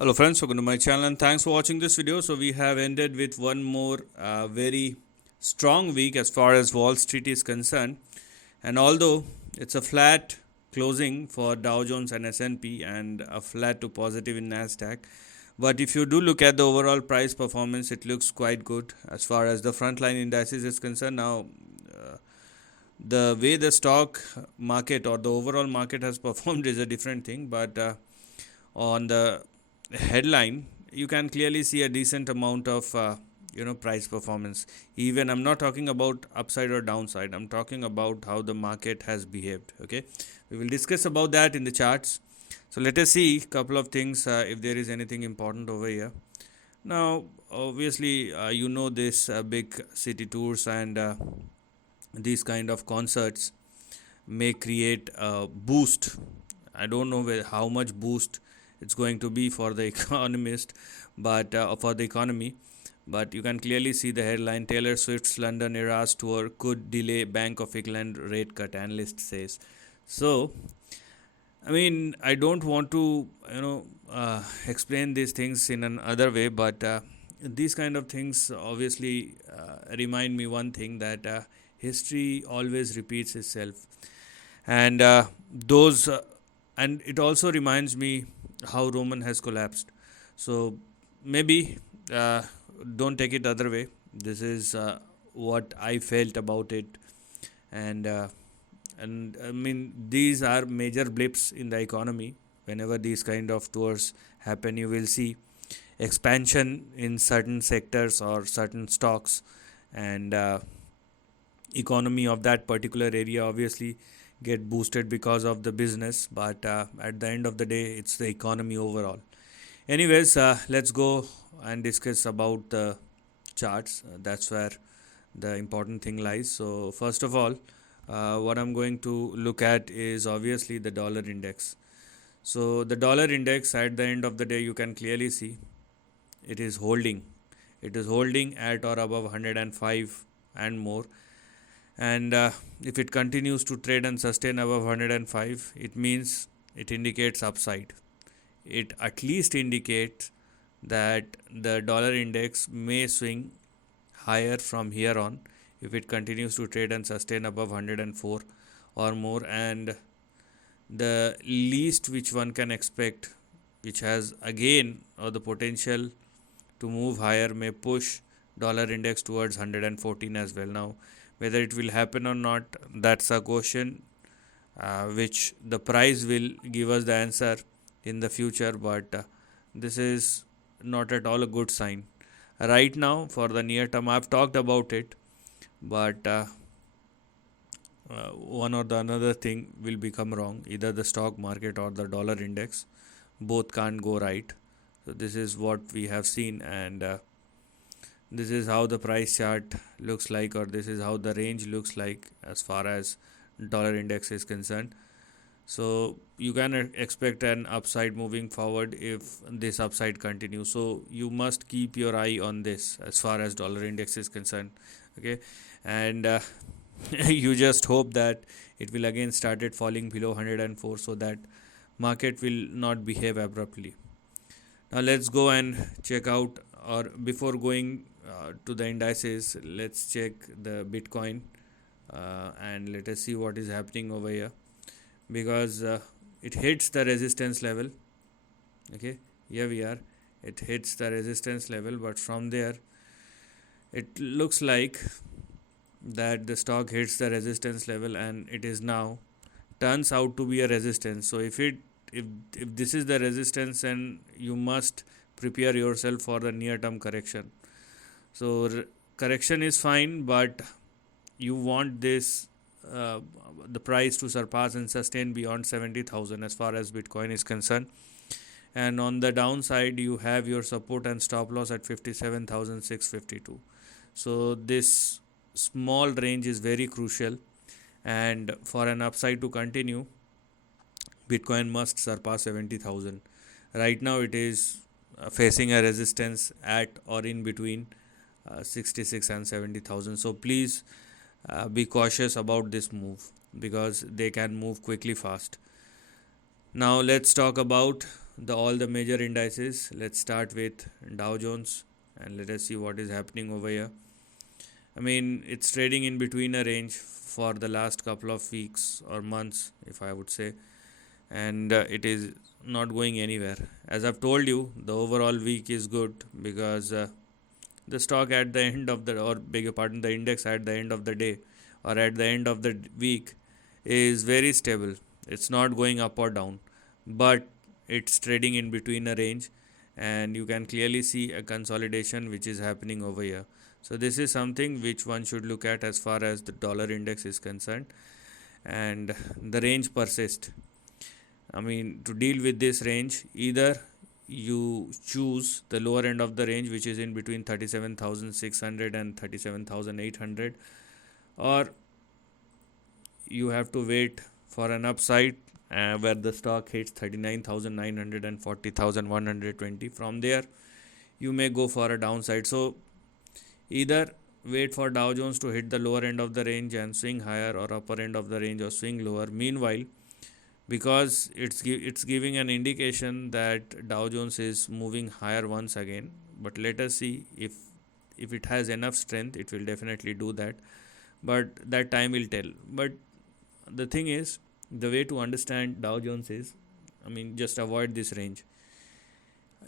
Hello friends, welcome to my channel and thanks for watching this video. So we have ended with one more very strong week as far as Wall Street is concerned, and although it's a flat closing for Dow Jones and S&P and a flat to positive in Nasdaq, but if you do look at the overall price performance, it looks quite good as far as the frontline indices is concerned. Now the way the stock market or the overall market has performed is a different thing, but on the headline you can clearly see a decent amount of price performance. Even I'm not talking about upside or downside, I'm talking about how the market has behaved. Okay, we will discuss about that in the charts. So let us see a couple of things, if there is anything important over here. Now obviously this big city tours and these kind of concerts may create a boost. I don't know how much boost it's going to be for the economist, but for the economy. But you can clearly see the headline: Taylor Swift's London Eras tour could delay Bank of England rate cut, analyst says. So, I mean, I don't want to explain these things in another way, but these kind of things obviously remind me one thing, that history always repeats itself, and those and it also reminds me how Roman has collapsed. So maybe don't take it other way. This is what I felt about it, and I mean, these are major blips in the economy. Whenever these kind of tours happen, you will see expansion in certain sectors or certain stocks, and economy of that particular area obviously get boosted because of the business, but at the end of the day it's the economy overall. Anyways, let's go and discuss about the charts. That's where the important thing lies. So first of all, what I'm going to look at is obviously the dollar index. So the dollar index, at the end of the day, you can clearly see it is holding at or above 105 and more, and if it continues to trade and sustain above 105, it means it indicates upside. It at least indicates that the dollar index may swing higher from here on if it continues to trade and sustain above 104 or more. And the least which one can expect, which has again or the potential to move higher, may push dollar index towards 114 as well. Now whether it will happen or not, that's a question which the price will give us the answer in the future, but this is not at all a good sign right now for the near term. I've talked about it, but one or the another thing will become wrong, either the stock market or the dollar index. Both can't go right. So this is what we have seen, and this is how the price chart looks like, or this is how the range looks like as far as dollar index is concerned. So you can expect an upside moving forward if this upside continues. So you must keep your eye on this as far as dollar index is concerned. Okay, and you just hope that it will again started falling below 104, so that market will not behave abruptly. Now let's go and check out, or before going to the indices, let's check the Bitcoin, and let us see what is happening over here, because it hits the resistance level. Okay, here we are, it hits the resistance level, but from there it looks like that the stock hits the resistance level, and it is now turns out to be a resistance. So if this is the resistance, and you must prepare yourself for the near term correction. So correction is fine, but you want this the price to surpass and sustain beyond 70,000 as far as Bitcoin is concerned. And on the downside, you have your support and stop loss at 57,652. So this small range is very crucial, and for an upside to continue, Bitcoin must surpass 70,000. Right now it is facing a resistance at or in between 66 and 70,000. So please be cautious about this move, because they can move quickly fast. Now let's talk about the all the major indices. Let's start with Dow Jones and let us see what is happening over here. I mean, it's trading in between a range for the last couple of weeks or months, if I would say, and it is not going anywhere. As I've told you, the overall week is good because the stock at the end of the, or beg your pardon, the index at the end of the day or at the end of the week is very stable. It's not going up or down, but it's trading in between a range, and you can clearly see a consolidation which is happening over here. So this is something which one should look at as far as the dollar index is concerned, and the range persists. I mean, to deal with this range, either you choose the lower end of the range, which is in between 37,600 and 37,800, or you have to wait for an upside where the stock hits 39,900 and 40,120. From there, you may go for a downside. So, either wait for Dow Jones to hit the lower end of the range and swing higher, or upper end of the range or swing lower. Meanwhile, because it's giving an indication that Dow Jones is moving higher once again, but let us see if it has enough strength, it will definitely do that, but that time will tell. But the thing is, the way to understand Dow Jones is, I mean, just avoid this range.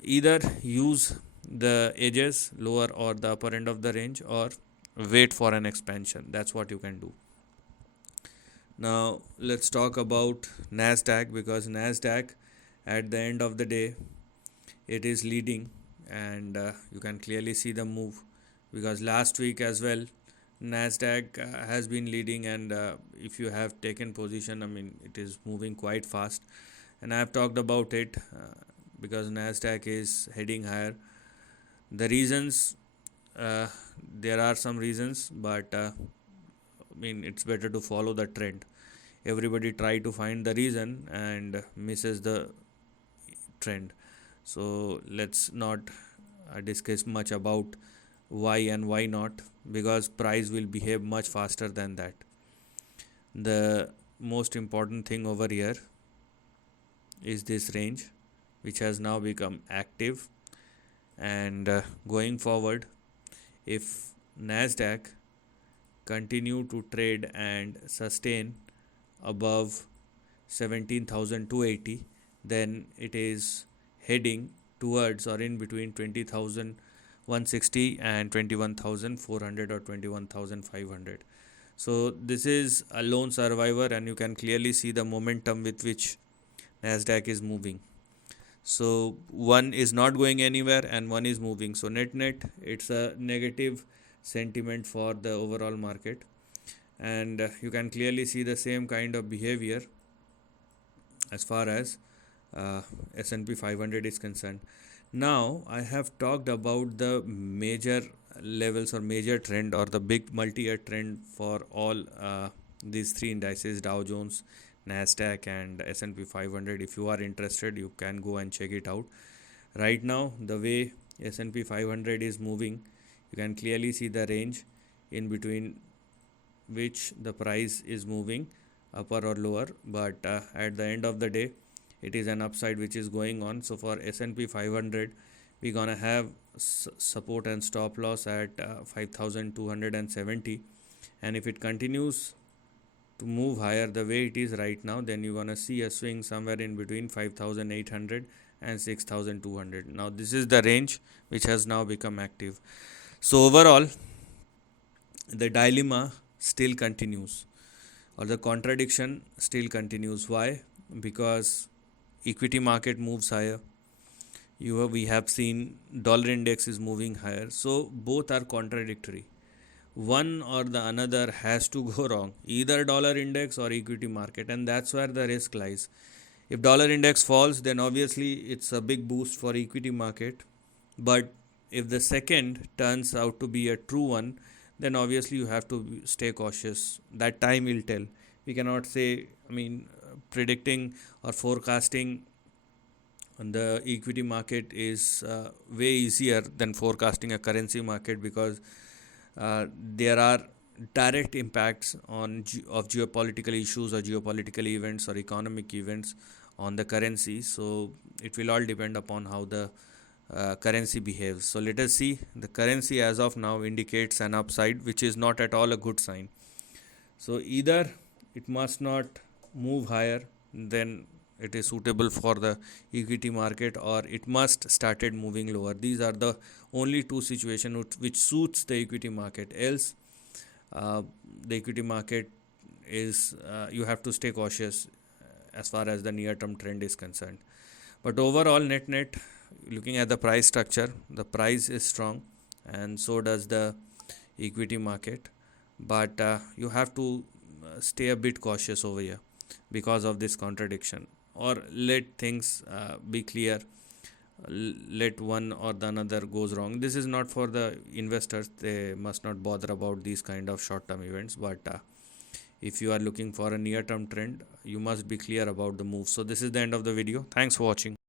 Either use the edges, lower or the upper end of the range, or wait for an expansion. That's what you can do. Now let's talk about Nasdaq, because Nasdaq at the end of the day it is leading, and you can clearly see the move, because last week as well Nasdaq has been leading, and if you have taken position, I mean, it is moving quite fast, and I have talked about it because Nasdaq is heading higher. The reasons, there are some reasons, but I mean, it's better to follow the trend. Everybody try to find the reason and misses the trend. So let's not discuss much about why and why not, because price will behave much faster than that. The most important thing over here is this range, which has now become active, and going forward, if Nasdaq continue to trade and sustain above 17,280, then it is heading towards or in between 20,160 and 21,400 or 21,500. So this is a lone survivor, and you can clearly see the momentum with which Nasdaq is moving. So one is not going anywhere and one is moving. So net it's a negative sentiment for the overall market, and you can clearly see the same kind of behavior as far as S&P 500 is concerned. Now I have talked about the major levels or major trend or the big multi-year trend for all these three indices: Dow Jones, Nasdaq and S&P 500. If you are interested, you can go and check it out. Right now, the way S&P 500 is moving, you can clearly see the range in between which the price is moving, upper or lower, but at the end of the day it is an upside which is going on. So for S&P 500, we're gonna have support and stop loss at 5,270, and if it continues to move higher the way it is right now, then you're gonna see a swing somewhere in between 5,800 and 6,200. Now this is the range which has now become active. So overall, the dilemma still continues, or the contradiction still continues. Why? Because equity market moves higher, we have seen dollar index is moving higher, so both are contradictory. One or the another has to go wrong, either dollar index or equity market, and that's where the risk lies. If dollar index falls, then obviously it's a big boost for equity market, but if the second turns out to be a true one, then obviously you have to stay cautious. That time will tell. We cannot say, I mean, predicting or forecasting on the equity market is way easier than forecasting a currency market, because there are direct impacts of geopolitical issues or geopolitical events or economic events on the currency. So it will all depend upon how the currency behaves. So let us see. The currency as of now indicates an upside, which is not at all a good sign. So either it must not move higher, then it is suitable for the equity market, or it must started moving lower. These are the only two situations which suits the equity market. Else uh, the equity market is you have to stay cautious as far as the near term trend is concerned. But overall, net looking at the price structure, the price is strong, and so does the equity market. But you have to stay a bit cautious over here because of this contradiction, or let things be clear. Let one or the another goes wrong. This is not for the investors. They must not bother about these kind of short term events. But if you are looking for a near term trend, you must be clear about the move. So this is the end of the video. Thanks for watching.